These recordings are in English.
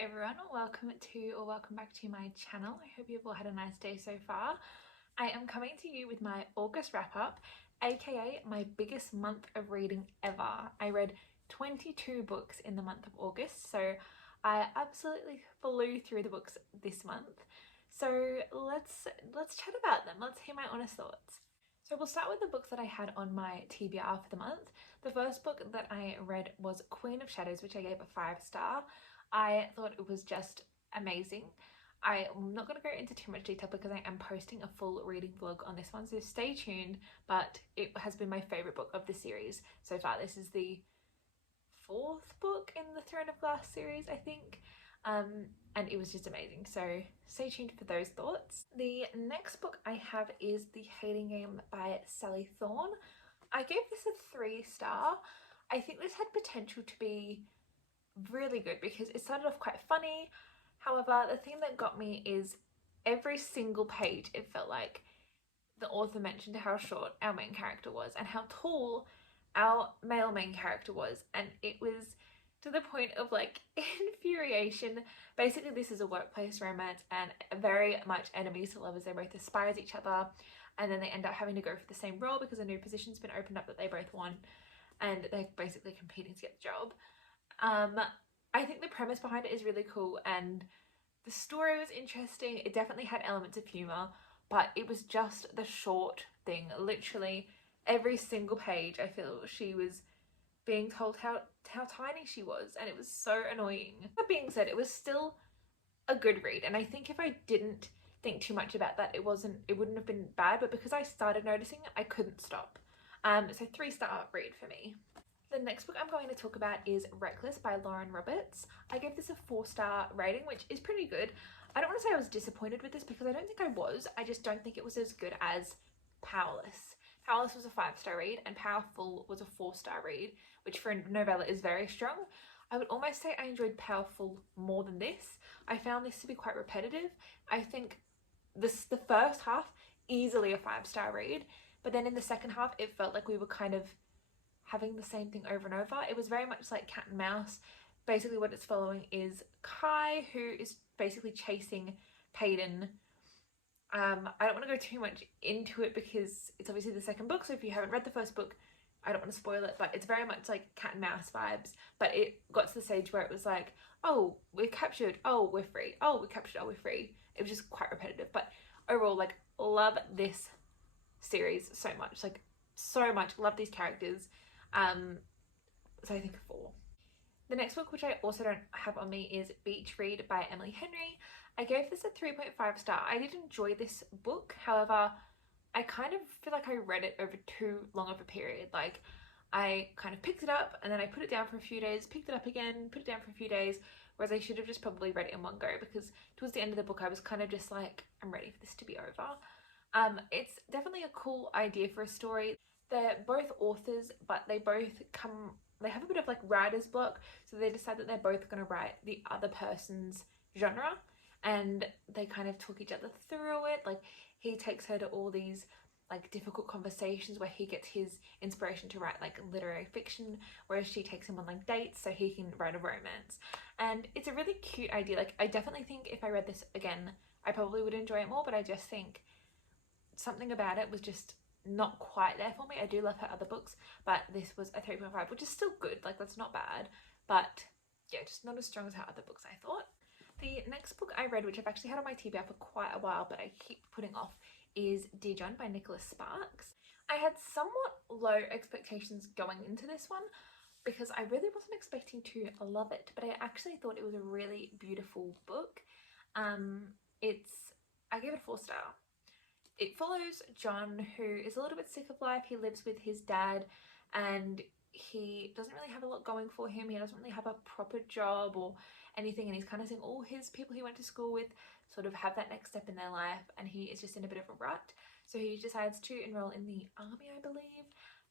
everyone, welcome back to my channel. I hope you've all had a nice day so far. I am coming to you with my August wrap up, aka my biggest month of reading ever. I read 22 books in the month of August, so I absolutely flew through the books this month. So let's chat about them. Let's hear my honest thoughts. So we'll start with the books that I had on my TBR for the month. The first book that I read was Queen of Shadows, which I gave a 5-star. I thought it was just amazing. I'm not going to go into too much detail because I am posting a full reading vlog on this one, so stay tuned, but it has been my favourite book of the series so far. This is the 4th book in the Throne of Glass series, I think, and it was just amazing, so stay tuned for those thoughts. The next book I have is The Hating Game by Sally Thorne. I gave this a 3-star. I think this had potential to be really good because it started off quite funny. However, the thing that got me is every single page it felt like the author mentioned how short our main character was and how tall our male main character was, and it was to the point of like infuriation. Basically, this is a workplace romance and very much enemies to lovers. They both despise each other, and then they end up having to go for the same role because a new position's been opened up that they both want, and they're basically competing to get the job. I think the premise behind it is really cool and the story was interesting. It definitely had elements of humour, but it was just the short thing. Literally every single page I feel she was being told how tiny she was, and it was so annoying. That being said, it was still a good read, and I think if I didn't think too much about that, it wouldn't have been bad, but because I started noticing it, I couldn't stop. So 3-star read for me. The next book I'm going to talk about is Reckless by Lauren Roberts. I gave this a 4-star rating, which is pretty good. I don't want to say I was disappointed with this because I don't think I was. I just don't think it was as good as Powerless. Powerless was a 5-star read and Powerful was a 4-star read, which for a novella is very strong. I would almost say I enjoyed Powerful more than this. I found this to be quite repetitive. I think the first half, easily a 5-star read, but then in the second half it felt like we were kind of having the same thing over and over. It was very much like cat and mouse. Basically what it's following is Kai, who is basically chasing Peyton. I don't want to go too much into it because it's obviously the second book, so if you haven't read the first book, I don't want to spoil it, but it's very much like cat and mouse vibes. But it got to the stage where it was like, oh, we're captured, oh, we're free, oh, we're captured, oh, we're free. It was just quite repetitive, but overall, like, love this series so much, like so much. Love these characters. So I think a 4. The next book, which I also don't have on me, is Beach Read by Emily Henry. I gave this a 3.5 star. I did enjoy this book, however, I kind of feel like I read it over too long of a period. Like, I kind of picked it up and then I put it down for a few days, picked it up again, put it down for a few days, whereas I should have just probably read it in one go, because towards the end of the book I was kind of just like, I'm ready for this to be over. It's definitely a cool idea for a story. They're both authors, but they have a bit of like writer's block, so they decide that they're both going to write the other person's genre, and they kind of talk each other through it. Like, he takes her to all these like difficult conversations where he gets his inspiration to write like literary fiction, whereas she takes him on like dates so he can write a romance. And it's a really cute idea. Like, I definitely think if I read this again I probably would enjoy it more, but I just think something about it was just not quite there for me. I do love her other books, but this was a 3.5, which is still good. Like, that's not bad, but yeah, just not as strong as her other books, I thought. The next book I read, which I've actually had on my TBR for quite a while, but I keep putting off, is Dear John by Nicholas Sparks. I had somewhat low expectations going into this one because I really wasn't expecting to love it, but I actually thought it was a really beautiful book. I gave it a 4-star. It follows John, who is a little bit sick of life. He lives with his dad and he doesn't really have a lot going for him. He doesn't really have a proper job or anything, and he's kind of seeing all his people he went to school with sort of have that next step in their life, and he is just in a bit of a rut. So he decides to enroll in the army, I believe,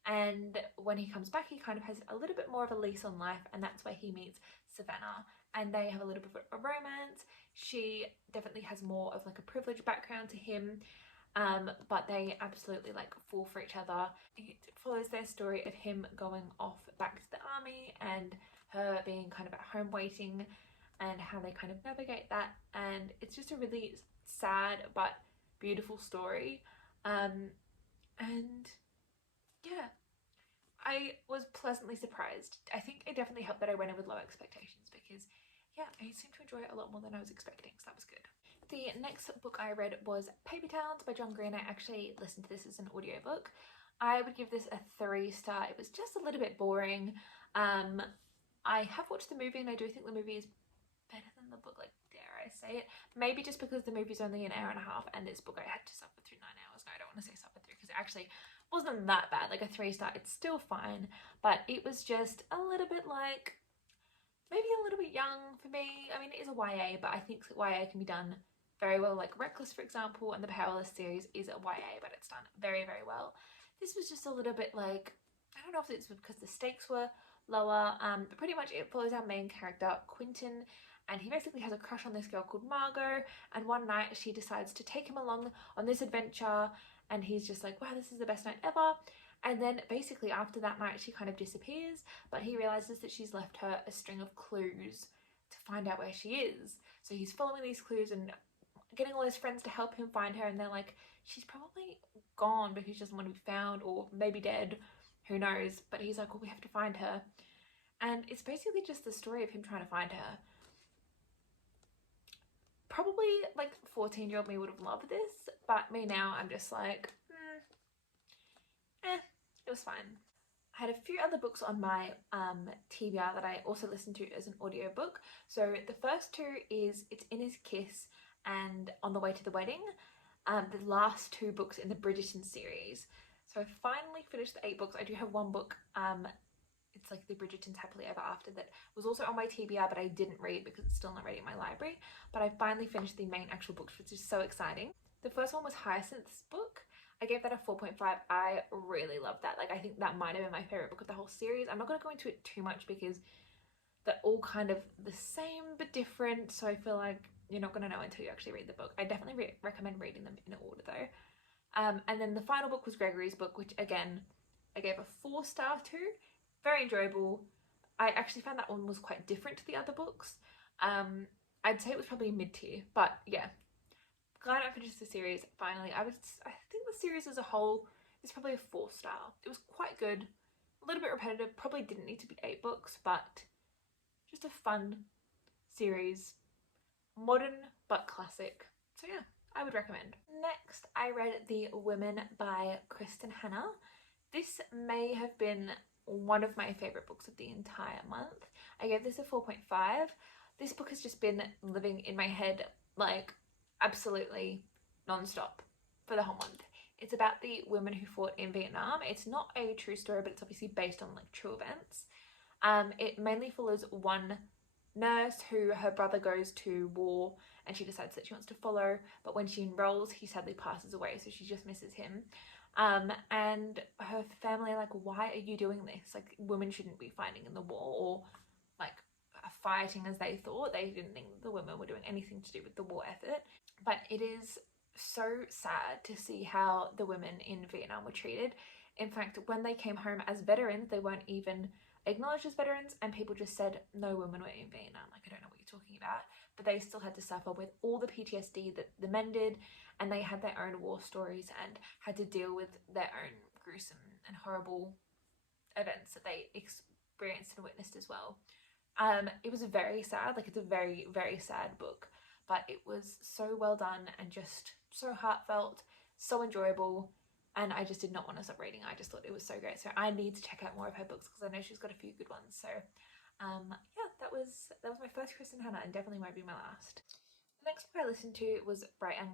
and when he comes back he kind of has a little bit more of a lease on life, and that's where he meets Savannah, and they have a little bit of a romance. She definitely has more of like a privileged background to him, but they absolutely like fall for each other. It follows their story of him going off back to the army and her being kind of at home waiting and how they kind of navigate that. And it's just a really sad but beautiful story. And yeah, I was pleasantly surprised. I think it definitely helped that I went in with low expectations because, yeah, I seemed to enjoy it a lot more than I was expecting, so that was good. The next book I read was Paper Towns by John Green. I actually listened to this as an audiobook. I would give this a 3-star. It was just a little bit boring. I have watched the movie and I do think the movie is better than the book, like, dare I say it. Maybe just because the movie's only an hour and a half and this book I had to suffer through 9 hours. No, I don't want to say suffer through because it actually wasn't that bad. Like a 3-star, it's still fine, but it was just a little bit like, maybe a little bit young for me. I mean, it is a YA, but I think YA can be done very well. Like Reckless, for example, and the Powerless series is a YA, but it's done very, very well. This was just a little bit like, I don't know if it's because the stakes were lower, but pretty much it follows our main character, Quentin, and he basically has a crush on this girl called Margot, and one night she decides to take him along on this adventure, and he's just like, wow, this is the best night ever. And then basically after that night she kind of disappears, but he realizes that she's left her a string of clues to find out where she is. So he's following these clues and getting all his friends to help him find her, and they're like, she's probably gone because she doesn't want to be found, or maybe dead, who knows. But he's like, well, we have to find her. And it's basically just the story of him trying to find her. Probably like 14-year-old me would have loved this, but me now, I'm just like, it was fine. I had a few other books on my TBR that I also listened to as an audiobook. So the first two is It's in His Kiss and On the Way to the Wedding, the last 2 books in the Bridgerton series. So I finally finished the 8 books. I do have one book, it's like the Bridgerton's Happily Ever After, that was also on my TBR, but I didn't read because it's still not ready in my library. But I finally finished the main actual books, which is so exciting. The first one was Hyacinth's book. I gave that a 4.5. I really loved that. Like, I think that might have been my favorite book of the whole series. I'm not going to go into it too much because they're all kind of the same but different, so I feel like you're not going to know until you actually read the book. I definitely recommend reading them in order though. And then the final book was Gregory's book, which again I gave a 4-star to. Very enjoyable. I actually found that one was quite different to the other books. I'd say it was probably mid-tier, but yeah, glad I finished the series finally. I think the series as a whole is probably a 4-star. It was quite good, a little bit repetitive, probably didn't need to be 8 books, but just a fun series, modern but classic. So yeah, I would recommend. Next, I read The Women by Kristen Hanna. This may have been one of my favorite books of the entire month. I gave this a 4.5. This book has just been living in my head like absolutely non-stop for the whole month. It's about the women who fought in Vietnam. It's not a true story, but it's obviously based on like true events. It mainly follows one nurse who her brother goes to war and she decides that she wants to follow, but when she enrolls he sadly passes away, so she just misses him. And her family are like, why are you doing this? Like, women shouldn't be fighting in the war or like fighting as they thought. They didn't think the women were doing anything to do with the war effort. But it is so sad to see how the women in Vietnam were treated. In fact, when they came home as veterans, they weren't even acknowledged as veterans, and people just said no women were in Vietnam. Like, I don't know what you're talking about. But they still had to suffer with all the PTSD that the men did, and they had their own war stories and had to deal with their own gruesome and horrible events that they experienced and witnessed as well. It was very sad. Like, it's a very, very sad book, but it was so well done and just so heartfelt, so enjoyable, and I just did not want to stop reading. I just thought it was so great. So I need to check out more of her books because I know she's got a few good ones. So yeah, that was my first Kristen Hanna and definitely won't be my last. The next book I listened to was Bri Ann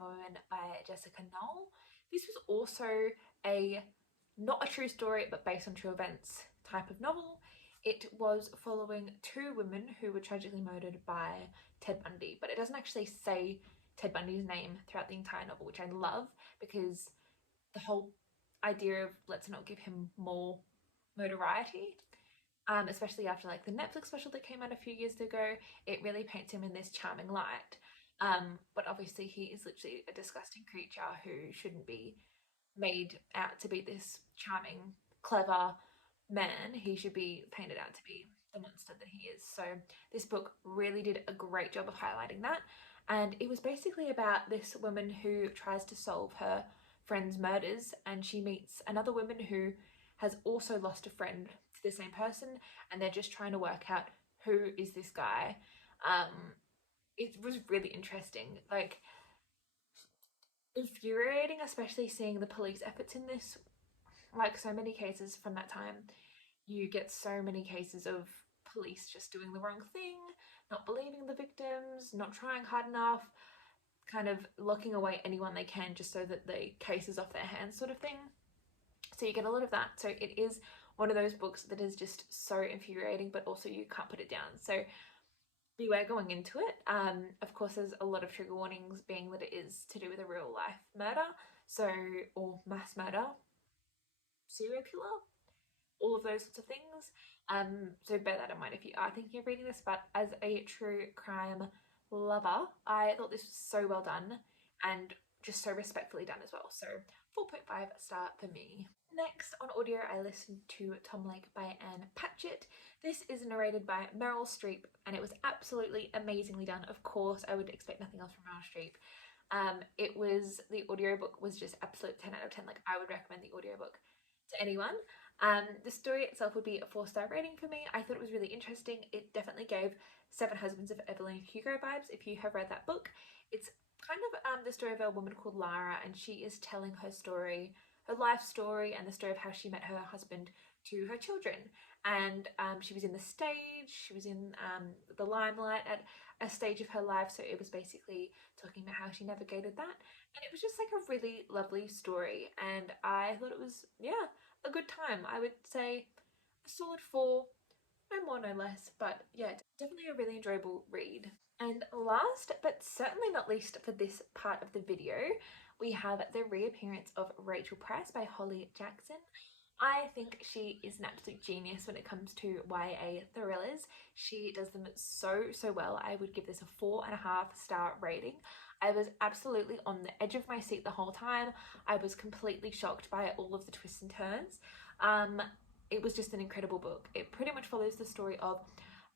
by Jessica Knoll. This was also not a true story but based on true events type of novel. It was following 2 women who were tragically murdered by Ted Bundy, but it doesn't actually say Ted Bundy's name throughout the entire novel, which I love because the whole idea of let's not give him more notoriety, especially after like the Netflix special that came out a few years ago, it really paints him in this charming light. But obviously he is literally a disgusting creature who shouldn't be made out to be this charming, clever man. He should be painted out to be the monster that he is. So this book really did a great job of highlighting that. And it was basically about this woman who tries to solve her friend's murders, and she meets another woman who has also lost a friend to the same person, and they're just trying to work out who is this guy. It was really interesting, like infuriating, especially seeing the police efforts in this. Like so many cases from that time, you get so many cases of police just doing the wrong thing, not believing the victims, not trying hard enough, kind of locking away anyone they can just so that the case is off their hands, sort of thing. So you get a lot of that. So it is one of those books that is just so infuriating, but also you can't put it down. So beware going into it. Of course, there's a lot of trigger warnings, being that it is to do with a real life murder, so, or mass murder, serial killer, all of those sorts of things. So bear that in mind if you are thinking of reading this. But as a true crime lover, I thought this was so well done and just so respectfully done as well. So 4.5 star for me. Next on audio, I listened to Tom Lake by Anne Patchett. This is narrated by Meryl Streep, and it was absolutely amazingly done. Of course, I would expect nothing else from Meryl Streep. The audiobook was just absolute 10 out of 10. Like, I would recommend the audiobook to anyone. The story itself would be a 4-star rating for me. I thought it was really interesting. It definitely gave Seven Husbands of Evelyn Hugo vibes. If you have read that book, it's kind of the story of a woman called Lara, and she is telling her story, her life story, and the story of how she met her husband to her children. And she was in the stage, she was in the limelight at a stage of her life, so it was basically talking about how she navigated that. And it was just like a really lovely story, and I thought it was, yeah, a good time. I would say a solid 4, no more, no less, but yeah, definitely a really enjoyable read. And last, but certainly not least for this part of the video, we have the reappearance of Rachel Price by Holly Jackson. I think she is an absolute genius when it comes to YA thrillers. She does them so well. I would give this a 4.5-star rating. I was absolutely on the edge of my seat the whole time. I was completely shocked by all of the twists and turns. It was just an incredible book. It pretty much follows the story of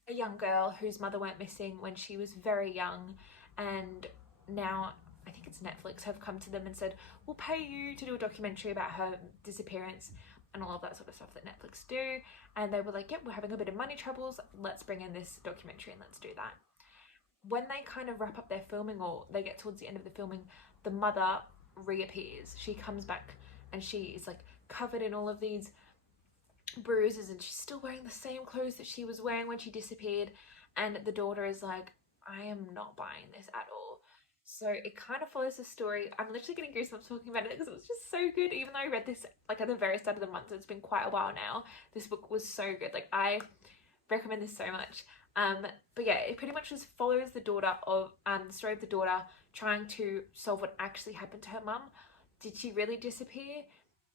a young girl whose mother went missing when she was very young, and now I think it's Netflix have come to them and said, we'll pay you to do a documentary about her disappearance and all of that sort of stuff that Netflix do. And they were like, yep, we're having a bit of money troubles, let's bring in this documentary and let's do that. When they kind of wrap up their filming, or they get towards the end of the filming, the mother reappears. She comes back and she is like covered in all of these bruises, and she's still wearing the same clothes that she was wearing when she disappeared. And the daughter is like, I am not buying this at all. So it kind of follows the story. I'm literally getting goosebumps talking about it because it was just so good. Even though I read this like at the very start of the month, so it's been quite a while now, this book was so good. Like, I recommend this so much. But yeah, it pretty much just follows the daughter of the story of the daughter trying to solve what actually happened to her mum. Did she really disappear?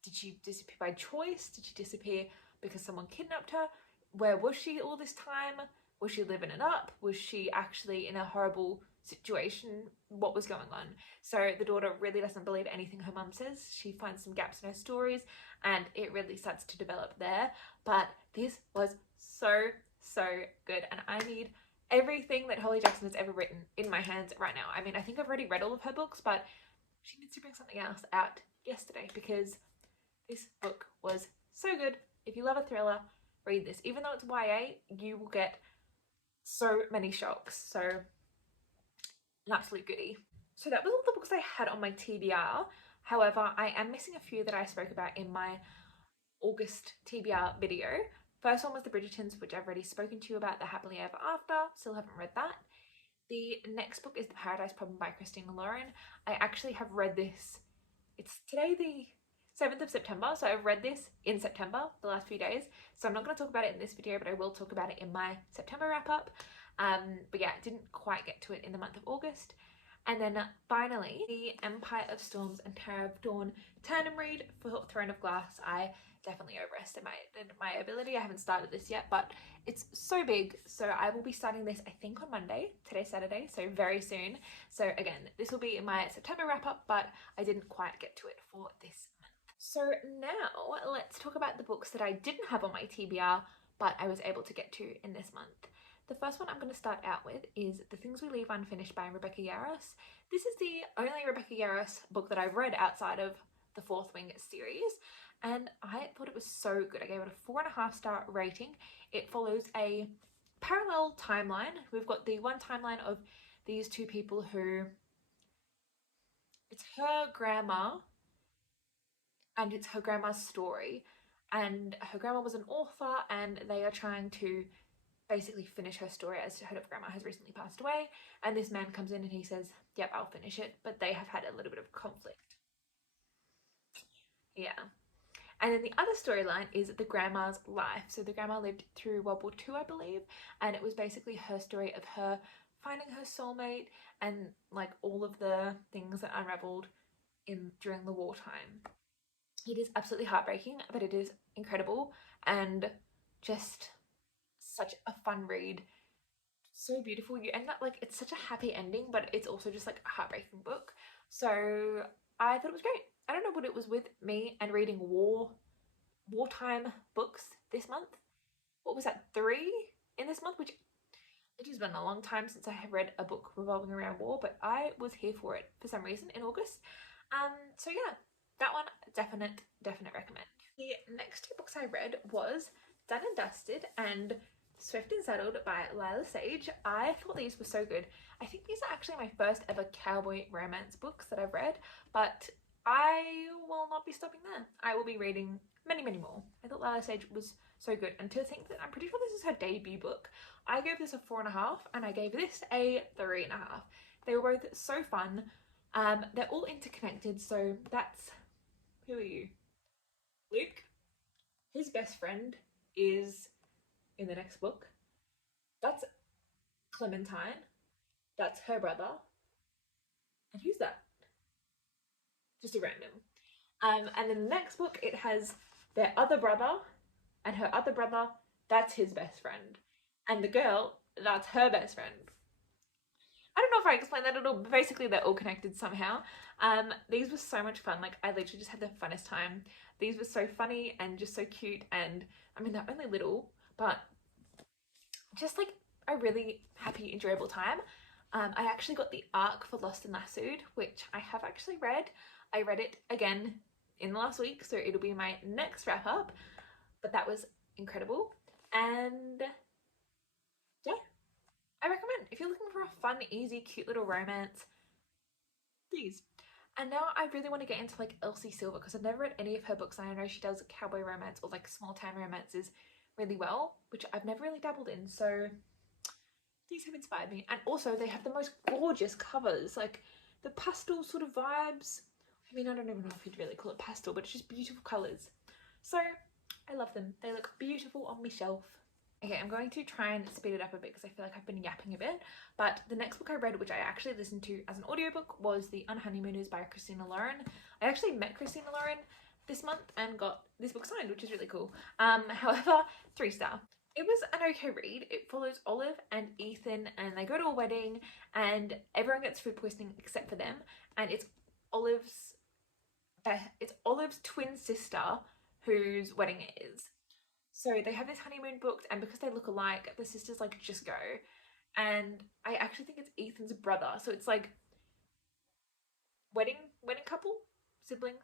Did she disappear by choice? Did she disappear because someone kidnapped her? Where was she all this time? Was she living it up? Was she actually in a horrible situation? What was going on? So the daughter really doesn't believe anything her mum says. She finds some gaps in her stories, and it really starts to develop there. But this was so good, and I need everything that Holly Jackson has ever written in my hands right now. I mean, I think I've already read all of her books, but she needs to bring something else out yesterday, because this book was so good. If you love a thriller, read this. Even though it's YA, you will get so many shocks. So an absolute goodie. So that was all the books I had on my TBR. However, I am missing a few that I spoke about in my August TBR video. First one was The Bridgertons, which I've already spoken to you about, The Happily Ever After. Still haven't read that. The next book is The Paradise Problem by Christine Lauren. I actually have read this. It's today the 7th of September, so I've read this in September, the last few days. So I'm not going to talk about it in this video, but I will talk about it in my September wrap-up. But yeah, I didn't quite get to it in the month of August. And then finally, The Empire of Storms and Terror of Dawn tandem read for Throne of Glass. I definitely overestimated my ability. I haven't started this yet, but it's so big. So I will be starting this, I think, on Monday. Today's Saturday, so very soon. So again, this will be in my September wrap-up, but I didn't quite get to it for this month. So now let's talk about the books that I didn't have on my TBR, but I was able to get to in this month. The first one I'm going to start out with is The Things We Leave Unfinished by Rebecca Yarros. This is the only Rebecca Yarros book that I've read outside of the Fourth Wing series, and I thought it was so good. I gave it a 4.5-star rating. It follows a parallel timeline. We've got the one timeline of these two people who, it's her grandma and it's her grandma's story, and her grandma was an author and they are trying to basically finish her story as her grandma has recently passed away, and this man comes in and he says, yep, I'll finish it, but they have had a little bit of conflict. Yeah. And then the other storyline is the grandma's life. So the grandma lived through World War II, I believe, and it was basically her story of her finding her soulmate and like all of the things that unraveled during the wartime. It is absolutely heartbreaking, but it is incredible and just such a fun read. So beautiful. You end up like, it's such a happy ending, but it's also just like a heartbreaking book. So I thought it was great. I don't know what it was with me and reading wartime books this month. What was that, 3 in this month? Which it has been a long time since I have read a book revolving around war, but I was here for it for some reason in August. So yeah, that one, definite recommend. The next 2 books I read was Done and Dusted and Swift and Settled by Lila Sage. I thought these were so good. I think these are actually my first ever cowboy romance books that I've read, but I will not be stopping there. I will be reading many more. I thought Lila Sage was so good, and to think that I'm pretty sure this is her debut book. I gave this a 4.5 and I gave this a 3.5. They were both so fun. They're all interconnected, so that's, who are you? Luke, his best friend, is in the next book. That's Clementine. That's her brother. And who's that? Just a random. And then the next book, it has their other brother and her other brother. That's his best friend. And the girl, that's her best friend. I don't know if I explained that at all, but basically they're all connected somehow. These were so much fun. Like, I literally just had the funnest time. These were so funny and just so cute, and I mean, they're only little, but just like a really happy, enjoyable time. I actually got the ARC for Lost and Lassoed, which I have actually read. I read it again in the last week, so it'll be my next wrap up, but that was incredible. And yeah, I recommend if you're looking for a fun, easy, cute little romance, these. And now I really want to get into like Elsie Silver, because I've never read any of her books, and I know she does cowboy romance or like small town romances really well, which I've never really dabbled in, so these have inspired me. And also they have the most gorgeous covers, like the pastel sort of vibes. I mean, I don't even know if you'd really call it pastel, but it's just beautiful colours. So I love them. They look beautiful on my shelf. Okay, I'm going to try and speed it up a bit because I feel like I've been yapping a bit. But the next book I read, which I actually listened to as an audiobook, was The Unhandy Mooners by Christina Lauren. I actually met Christina Lauren this month and got this book signed, which is really cool. However, 3-star. It was an okay read. It follows Olive and Ethan, and they go to a wedding and everyone gets food poisoning except for them. And it's Olive's twin sister whose wedding it is. So they have this honeymoon booked, and because they look alike, the sisters like just go. And I actually think it's Ethan's brother. So it's like wedding couple, sibling.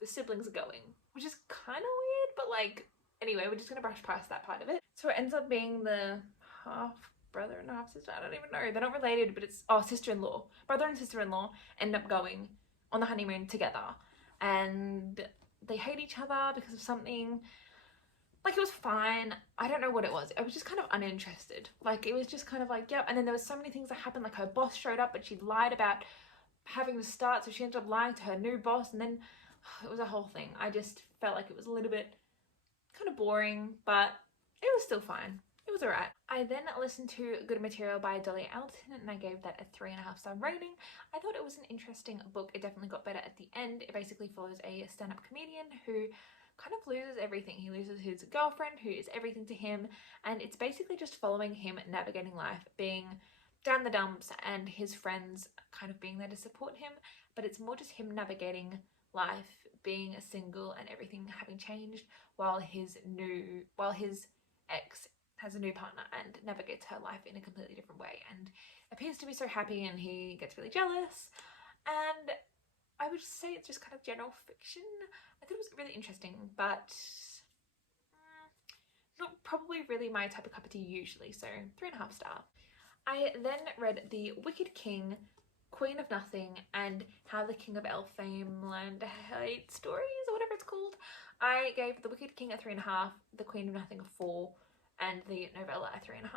The siblings are going, which is kind of weird, but like, anyway, we're just gonna brush past that part of it. So it ends up being the half brother and half sister. I don't even know. They're not related, but it's sister-in-law. Brother and sister-in-law end up going on the honeymoon together, and they hate each other because of something. Like, it was fine. I don't know what it was. I was just kind of uninterested. Like, it was just kind of like, yep. And then there was so many things that happened. Like, her boss showed up, but she lied about having to start, so she ended up lying to her new boss, and then it was a whole thing. I just felt like it was a little bit kind of boring, but it was still fine. It was alright. I then listened to Good Material by Dolly Alton, and I gave that a 3.5-star rating. I thought it was an interesting book. It definitely got better at the end. It basically follows a stand-up comedian who kind of loses everything. He loses his girlfriend, who is everything to him, and it's basically just following him navigating life, being down the dumps, and his friends kind of being there to support him, but it's more just him navigating life, being a single and everything having changed, while his ex has a new partner and navigates her life in a completely different way and appears to be so happy, and he gets really jealous. And I would just say it's just kind of general fiction. I thought it was really interesting, but not probably really my type of cup of tea usually, so 3.5 star. I then read The Wicked King, Queen of Nothing, and How the King of Elfame Learned to Hate Stories, or whatever it's called. I gave The Wicked King a 3.5, The Queen of Nothing a 4, and the novella a 3.5.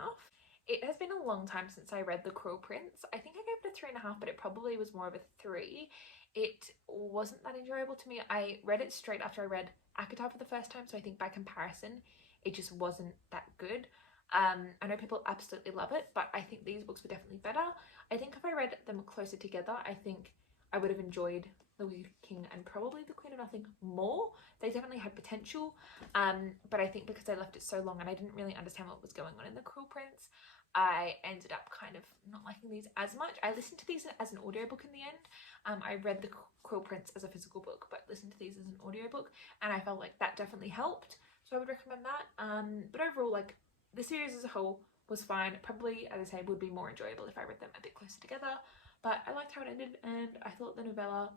It has been a long time since I read The Cruel Prince. I think I gave it a 3.5, but it probably was more of a 3. It wasn't that enjoyable to me. I read it straight after I read ACOTAR for the first time, so I think by comparison, it just wasn't that good. I know people absolutely love it, but I think these books were definitely better. I think if I read them closer together, I think I would have enjoyed The Wicked King and probably The Queen of Nothing more. They definitely had potential, but I think because I left it so long and I didn't really understand what was going on in The Cruel Prince, I ended up kind of not liking these as much. I listened to these as an audiobook in the end. I read The Cruel Prince as a physical book, but listened to these as an audiobook, and I felt like that definitely helped. So I would recommend that. But overall, like, the series as a whole was fine. Probably, as I say, would be more enjoyable if I read them a bit closer together. But I liked how it ended, and I thought the novella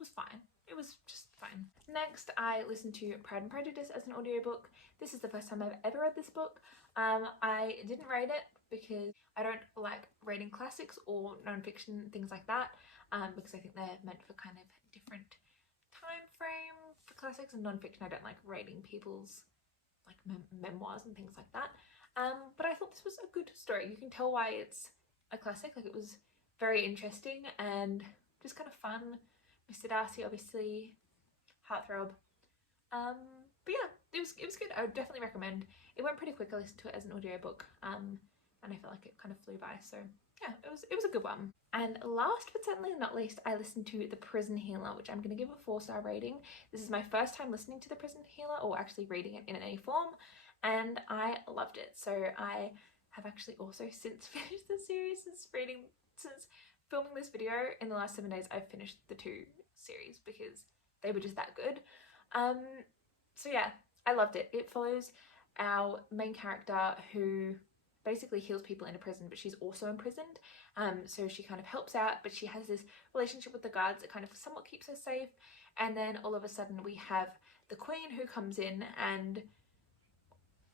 was fine. It was just fine. Next, I listened to Pride and Prejudice as an audiobook. This is the first time I've ever read this book. I didn't rate it because I don't like reading classics or non-fiction, things like that, because I think they're meant for kind of different time frame for classics, and non-fiction I don't like reading people's like memoirs and things like that. But I thought this was a good story. You can tell why it's a classic. Like, it was very interesting and just kind of fun. Mr. Darcy, obviously, heartthrob. But yeah, it was good. I would definitely recommend. It went pretty quick. I listened to it as an audiobook, and I felt like it kind of flew by. So yeah, it was a good one. And last but certainly not least, I listened to The Prison Healer, which I'm going to give a 4-star rating. This is my first time listening to The Prison Healer, or actually reading it in any form, and I loved it. So I have actually also since finished the series, since filming this video. In the last 7 days, I've finished the 2 series because they were just that good. So yeah, I loved it. It follows our main character who basically heals people in a prison, but she's also imprisoned. So she kind of helps out, but she has this relationship with the guards that kind of somewhat keeps her safe. And then all of a sudden we have the Queen who comes in, and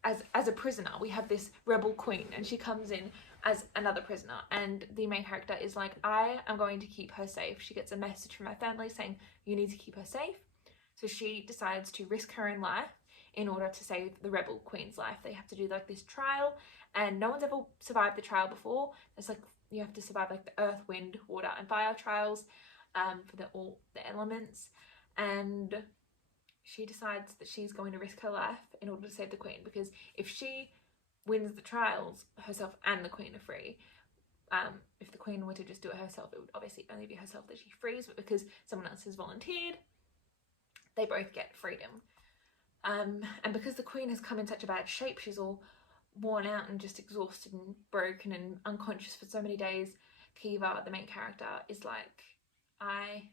as a prisoner, we have this rebel queen, and she comes in as another prisoner, and the main character is like, I am going to keep her safe. She gets a message from her family saying, you need to keep her safe. So she decides to risk her own life in order to save the rebel queen's life. They have to do like this trial, and no one's ever survived the trial before. It's like you have to survive like the earth, wind, water and fire trials for all the elements. And she decides that she's going to risk her life in order to save the queen, because if she wins the trials, herself and the queen are free. If the queen were to just do it herself, it would obviously only be herself that she frees, but because someone else has volunteered, they both get freedom. And because the queen has come in such a bad shape, she's all worn out and just exhausted and broken and unconscious for so many days, Kiva, the main character, is like, I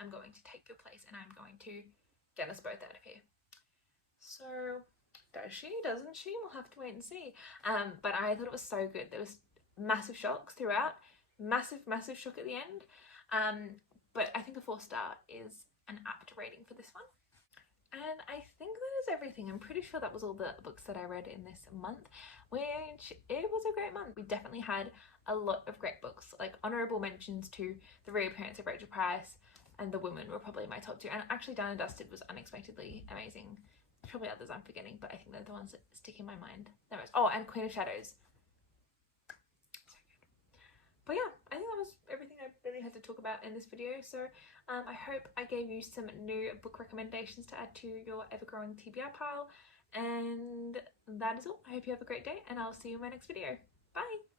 am going to take your place and I'm going to get us both out of here. So does she? Doesn't she? We'll have to wait and see. But I thought it was so good. There was massive shocks throughout, massive shock at the end. But I think a 4-star is an apt rating for this one. And I think that is everything. I'm pretty sure that was all the books that I read in this month, which it was a great month. We definitely had a lot of great books, like honourable mentions to The Reappearance of Rachel Price and The Woman were probably my top 2. And actually Done and Dusted was unexpectedly amazing. There's probably others I'm forgetting, but I think they're the ones that stick in my mind the most. Oh, and Queen of Shadows. So good. But yeah, I think that was everything I really had to talk about in this video. So I hope I gave you some new book recommendations to add to your ever-growing TBR pile. And that is all. I hope you have a great day, and I'll see you in my next video. Bye!